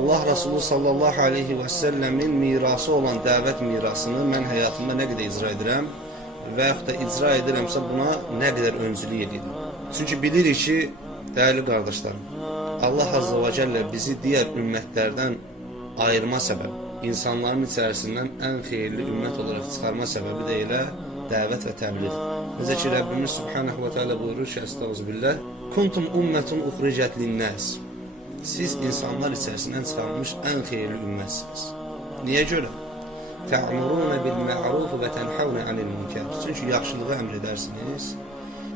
Allah Resulü sallallahu aleyhi ve sellemin mirası olan dəvət mirasını mən həyatımda nə qədər icra edirəm və yaxud da icra edirəmsə buna nə qədər öncülük edirəm. Çünki bilirik ki, dəyərli qardaşlarım, Allah Azze ve Celle bizi diğer ümmətlərdən ayırma səbəbi, insanların içərisindən ən xeyirli ümmət olaraq çıxarma səbəbi də elə dəvət və təbliğ. Necə ki, Rəbbimiz Subhanahu ve Teala buyurur ki, Estağfirullah, kuntum ummetun uxricət linnəs. Siz insanlar içərisindən çıxarılmış ən xeyirli ümmətsiniz. Niyə görə? Tə'muruna bil ma'ruf və tənhavna anil munkar. Çünki yaxşılığı əmr edərsiniz,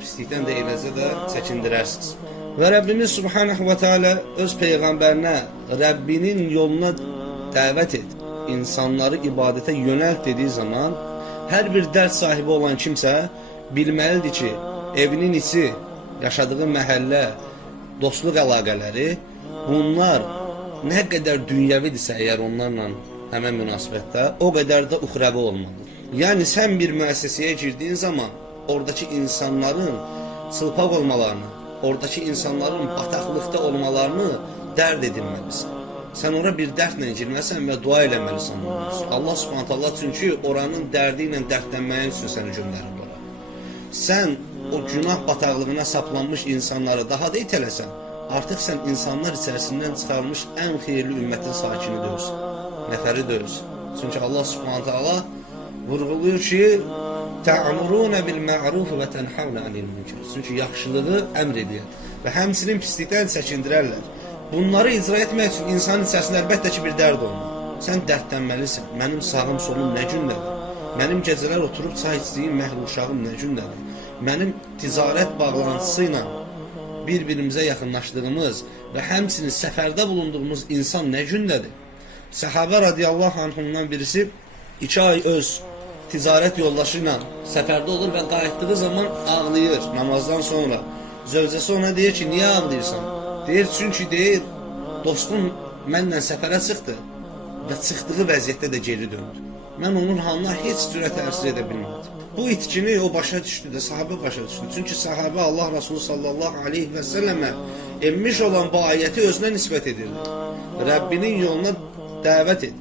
pislikdən də eləcə də çəkindirərsiniz. Və Rəbbimiz Subhanahu ve Teala öz peyğəmbərinə Rəbbinin yoluna dəvət et, insanları ibadətə yönəlt dediyi zaman hər bir dərd sahibi olan kimsə bilməlidir ki, evinin içi, yaşadığı məhəllə, dostluq əlaqələri, bunlar nə qədər dünyəvidirsə əgər onlarla həmən münasibətdə, o qədər də uxrəvi olmalıdır. Yəni sən bir müəssisəyə girdiyin zaman oradakı insanların çılpaq olmalarını, oradakı insanların bataqlıqda olmalarını dərd edinməlisən. Sən ora bir dərdlə girməsən və dua eləməlisən. Allah Subhanahu taala çünki oranın dərdi ilə dərdlənməyin üçün səni göndərib ora. Sən o günah bataqlığına saplanmış insanları daha da itələsən, artıq sən insanlar içərisindən çıxarılmış ən xeyirli ümmətin sakini deyirsən, nəfəri deyirsən. Çünki Allah Subhanahu taala vurğuluyur ki, tə'muruna bil ma'ruf və tənhavna anil munkar. Çünki yaxşılığı əmr edir və həmçinin pislikdən çəkindirərlər. Bunları icra etmək üçün insanın içərisində əlbəttə ki bir dərd olmalı. Sən dərdlənməlisən. Mənim sağım solum nə gündədir? Mənim gecələr oturub çay içdiyim məhlul uşağım nə gündədir? Mənim ticarət bağlantısı ilə bir-birimizə yaxınlaşdığımız və həmçinin səfərdə bulunduğumuz insan nə gündədir? Səhabə radiyallahu anhumdan birisi 2 ay öz ticarət yoldaşı ilə səfərdə olur və qayıtdığı zaman ağlayır namazdan sonra. Zövcəsi ona deyir ki, niyə ağlayırsan? Deyir, çünki deyir, dostum mənlə səfərə çıxdı və çıxdığı vəziyyətdə də geri döndü. Mən onun halına heç cürə təsir edə bilmədim. Bu itkini o başa düşdü də, sahabə başa düşdü. Çünki sahabə Allah Resulü sallallahu aleyhi və səlləmə emmiş olan bu ayəti özünə nisbət edirdi. Rəbbinin yoluna dəvət et.